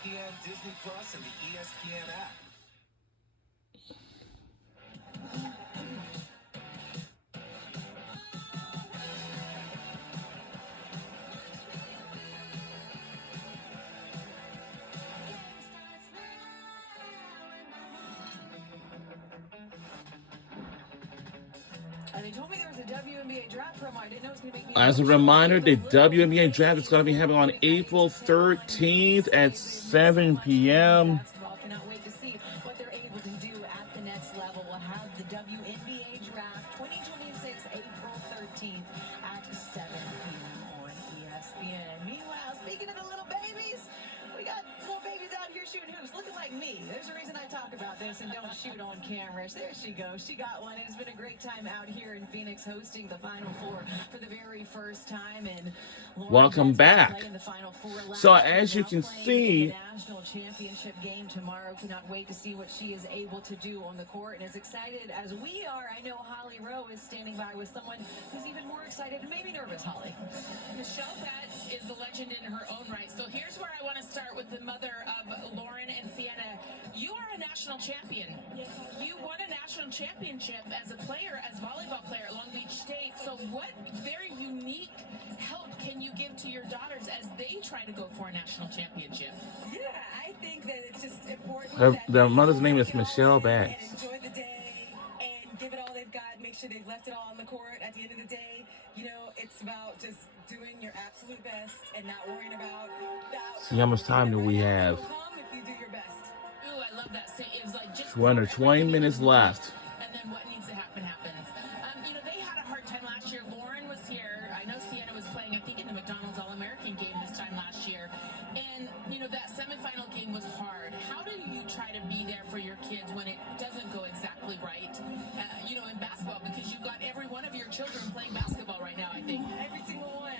ESPN, Disney Plus, and the ESPN app. And they told me there was a WNBA draft promo. I didn't know it was going to make me. As a reminder, the WNBA draft is going to be happening on April 13th at 7 p.m. Cannot wait to see what they're able to do at the next level. We'll have the WNBA draft 2026, April 13th at 7 p.m. on ESPN. Meanwhile, speaking of the little babies, we got little babies out here shooting hoops, looking like me. There's a reason I talk about this and don't shoot on cameras. There she goes. She got one. It's been a great time out here in Phoenix hosting the Final Four for the very first time. And welcome back. So as you can see, national championship game tomorrow. Cannot wait to see what she is able to do on the court. And as excited as we are, I know Holly Rowe is standing by with someone who's even more excited and maybe nervous, Holly. Michelle Betts is a legend in her own right. So here's where I want to start with the mother of Lauren and Sienna. You are a national champion. You won a national championship as a player, as volleyball player at Long Beach State. So what very unique help can you give to your daughters as they try to go for a national championship? Yeah, I think that it's just important. the mother's name is Michelle Betts. Enjoy the day and give it all they've got. Make sure they've left it all on the court. At the end of the day, you know, it's about just doing your absolute best and not worrying about that. See how much time do we have? If you do your best. Ooh, I love that. So it was like just We're under 20 minutes left. And then what needs to happen happens. You know, they had a hard time last year. Lauren was here. I know Sienna was playing, I think, in the McDonald's All-American game this time last year. And, you know, that semifinal game was hard. How do you try to be there for your kids when it doesn't go exactly right, you know, in basketball? Because you've got every one of your children playing basketball right now, I think. Every single one.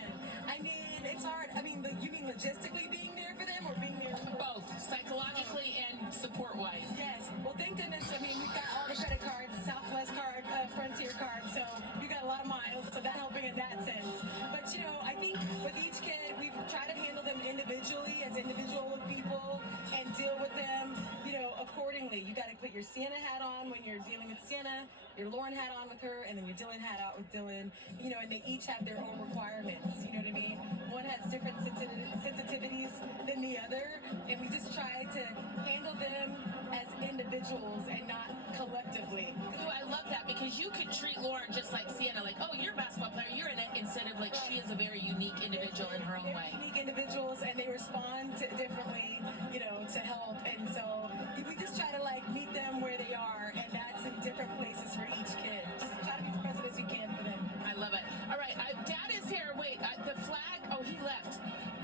I mean, it's hard. I mean, you mean logistically being there for them or being there for both, psychologically and support-wise? Yes. Well, thank goodness. I mean, we've got all the credit cards, Southwest card, Frontier card, so we got a lot of miles, so that's helping in that sense. But, you know, I think with each kid, we've tried to handle them individually as individual people and deal with them, you know, accordingly. You got to put your Sienna hat on when you're dealing with Sienna, your Lauren hat on with her, and then your Dylan hat out with Dylan, you know, and they each have their own requirements, you know what I mean? One has different sensitivities than the other, and we just try to handle them as individuals and not collectively. Ooh, I love that, because you could treat Lauren just like Sienna, like, oh, you're a basketball player, you're in it, instead of like she is a very unique individual in her own way. Unique individuals, and they respond differently, you know, to help, and so we just try to like meet them where they are, and that's in different places for each kid. Just try to be as present as we can for them. I love it. All right, Dad is here. Wait, the flag. Oh, he left.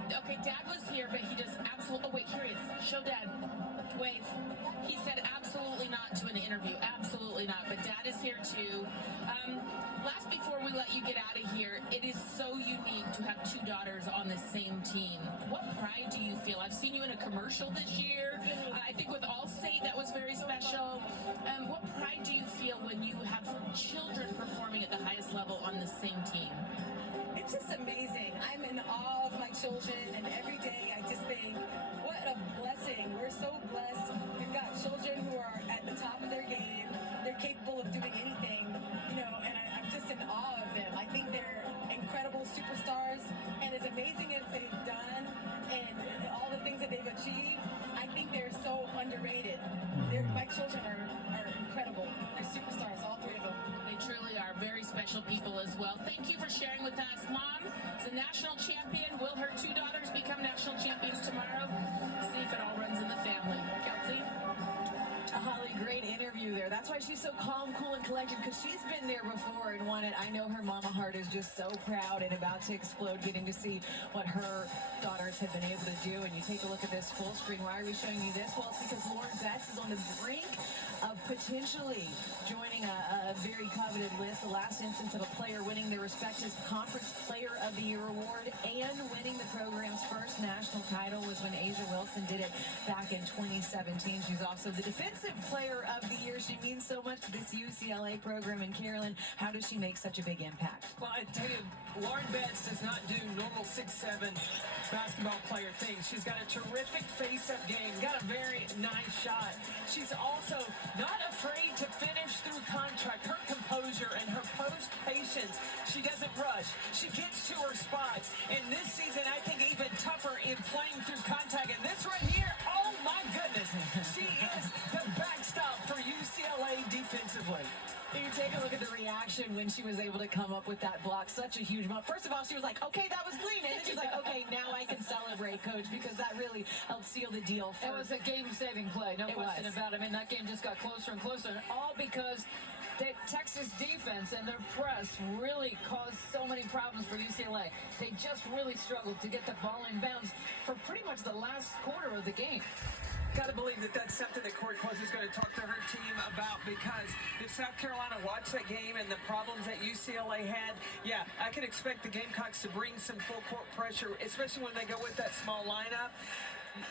Okay, Dad was here, but he just absolutely. Oh, wait, here he is. Show Dad. Wait. He said absolutely not to an interview. Absolutely not. But Dad is here too. Last, before we let you get out of here, it is so unique to have two daughters on the same team. What pride do you feel? I've seen you in a commercial this year. I think with Allstate that was very special. What pride do you feel when you have children performing at the highest level on the same team? It's just amazing. I'm in awe of my children, and every day I just think, what a blessing. We're so blessed. We've got children who are at the top of their game. They're capable of doing anything, you know, and I'm just in awe of them. I think they're incredible superstars, and as amazing as they've done and all the things that they've achieved, I think they're so underrated. My children are incredible. They're superstars, all three of them. They truly are very special people as well. Thank you for sharing with us. Mom is a national champion. Will her two daughters become national champions tomorrow? See if it all runs in the family. Kelsey? Holly, great interview there. That's why she's so calm, cool, and collected, because she's been there before and won it. I know her mama heart is just so proud and about to explode, getting to see what her daughters have been able to do. And you take a look at this full screen. Why are we showing you this? Well, it's because Lauren Betts is on the brink of potentially joining a very coveted list. The last instance of a player winning their respective Conference Player of the Year award and winning the program's first national title was when A'ja Wilson did it back in 2017. She's also the Defensive Player of the Year. She means so much to this UCLA program. And Carolyn, how does she make such a big impact? Well, I tell you, Lauren Betts does not do normal 6'7" basketball player things. She's got a terrific face-up game, got a very nice shot. She's also not afraid to finish through contact. Her composure and her post patience. She doesn't rush. She gets to her spots. And this season, I think even tougher in playing through contact. And this right here, oh my goodness, she is the backstop for UCLA defensively. You take a look at the reaction when she was able to come up with that block. Such a huge moment. First of all, she was like, okay, that was clean. And then she's like, okay, now I can celebrate, Coach, because that really helped seal the deal. It was a game-saving play, no question about it. I mean, that game just got closer and closer, and all because the Texas defense and their press really caused so many problems for UCLA. They just really struggled to get the ball in bounds for pretty much the last quarter of the game. Got to believe that that's something that Corey Close is going to talk to her team about, because if South Carolina watched that game and the problems that UCLA had, yeah, I can expect the Gamecocks to bring some full court pressure, especially when they go with that small lineup.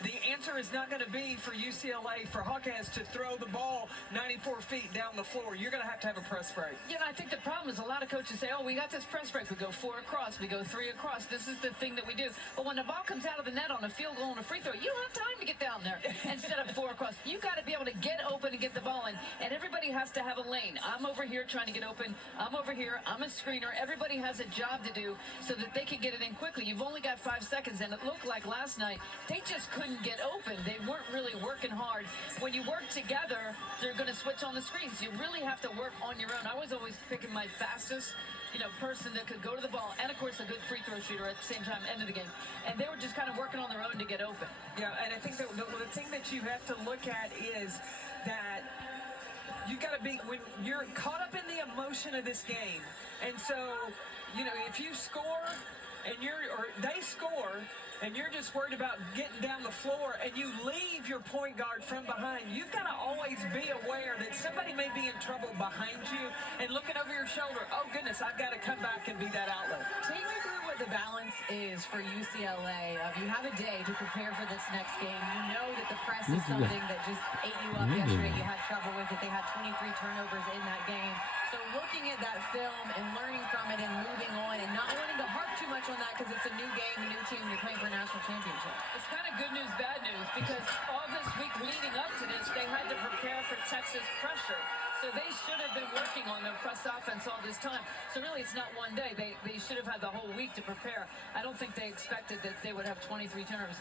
The answer is not going to be for UCLA, for Hawkeyes, to throw the ball 94 feet down the floor. You're going to have a press break. You know, I think the problem is a lot of coaches say, oh, we got this press break. We go 4 across. We go 3 across. This is the thing that we do. But when the ball comes out of the net on a field goal and a free throw, you don't have time to get down there and set up 4 across. You got to be able to get open and get the ball in. And everybody has to have a lane. I'm over here trying to get open. I'm over here. I'm a screener. Everybody has a job to do so that they can get it in quickly. You've only got 5 seconds, and it looked like last night they just couldn't get open. They weren't really working hard. When you work together, they're going to switch on the screens. You really have to work on your own. I was always picking my fastest, person that could go to the ball, and of course a good free throw shooter at the same time, end of the game. And they were just kind of working on their own to get open. Yeah, and I think that the thing that you have to look at is that you got to be, when you're caught up in the emotion of this game, and so, if you score and they score, and you're just worried about getting down the floor, and you leave your point guard from behind, you've got to always be aware that somebody may be in trouble behind you and looking over your shoulder. Oh, goodness, I've got to come back and be that outlet. Take me through what the balance is for UCLA. You have a day to prepare for this next game. You know that the press is something that just ate you up yesterday. You had trouble with it. They had 23 turnovers in that game. So looking at that film and learning from it and moving on and not wanting to harp too much on that because it's a new game, a new team, you're playing for a national championship. It's kind of good news, bad news, because all this week leading up to this, they had to prepare for Texas pressure. So they should have been working on their press offense all this time. So really, it's not one day. They should have had the whole week to prepare. I don't think they expected that they would have 23 turnovers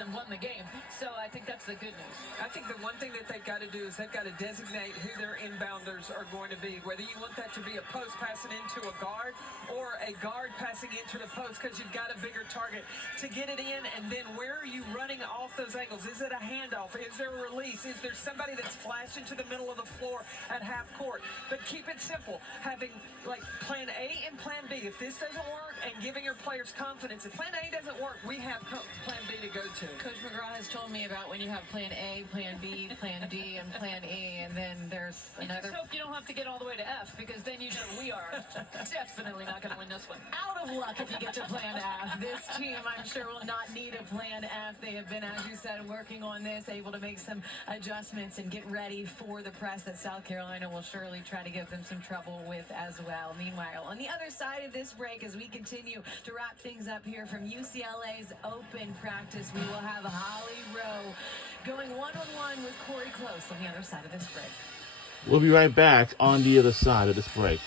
and won the game. So I think that's the good news. I think the one thing that they've got to do is they've got to designate who their inbounders are going to be, whether you want that to be a post passing into a guard or a guard passing into the post, because you've got a bigger target to get it in. And then where are you running off those angles? Is it a handoff? Is there a release? Is there somebody that's flashing to the middle of the floor at half court? But keep it simple, having like plan A and plan B. If this doesn't work, and giving your players confidence, if plan A doesn't work, we have plan B to go to. Coach McGraw has told me about when you have plan A, plan B, plan D, and plan E, and then there's another. Just hope you don't have to get all the way to F, because then we are definitely not going to win this one. Out of luck if you get to plan F. This team, I'm sure, will not need a plan F. They have been, as you said, working on this, able to make some adjustments and get ready for the press that South Carolina will surely try to give them some trouble with as well. Meanwhile, on the other side of this break, as we continue to wrap things up here from UCLA's open practice, we will have Holly Rowe going one-on-one with Corey Close on the other side of this break. We'll be right back on the other side of this break.